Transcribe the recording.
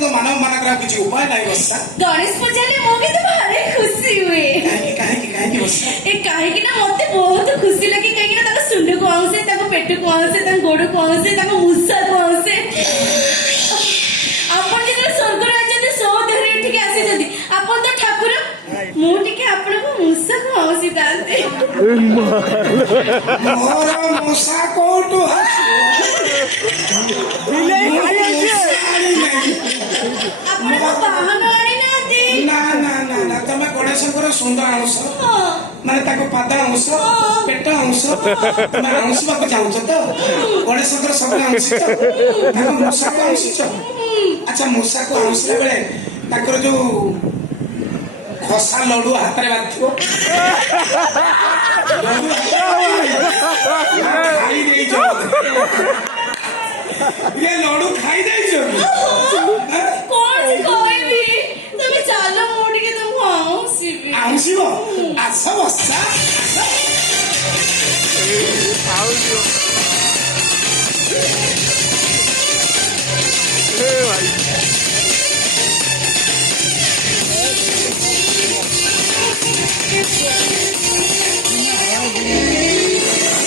तो मानव मानकर किसी उपाय नहीं बस्सा गणेश पूजा मो के तो भारी खुशी हुए कहीं बस्सा ए काहे कि ना मते बहुत खुशी लगे कहीं ना ताको सुंड को आउसे ताको पेट को आउसे ताको गोड़ को आउसे ताको मुस्सा को आउसे आपण जे स्वर्ग राज्य दे सो देहरे ठीक आसी जदी आपण तो ठाकुर मु ठीक आपण को मुस्सा को आउसी दाते मोर मुसा कोटु बिले खाई आपण को बाहन आनी ना दे ना ना ना ना तमे गणेशଙ୍କର ସୁନ୍ଦର अंश ମାନେ ତାକୁ ପାଦ अंश ପେଟ अंश ତମେ अंशବାକୁ ଚାହୁଁଛ ତ ଗଣେଶଙ୍କର ସବୁ अंशिତ ତାକୁ ମୂଷାକୁ अंशिଛ ଆଚ୍ଛା ମୂଷାକୁ अंशिଲା ବେଳେ ତାଙ୍କର ଯୋଉ ଖସା ଲଡୁ ହାତରେ ବାଜିଥିବ ଖାଇ ଦେଇଛ ये लडू खाई ଦେଇଛ कौन सी कहबी तमे चालो मोड़ के तुम आउसीबी आउसिबो आस बस्सा आउसिबो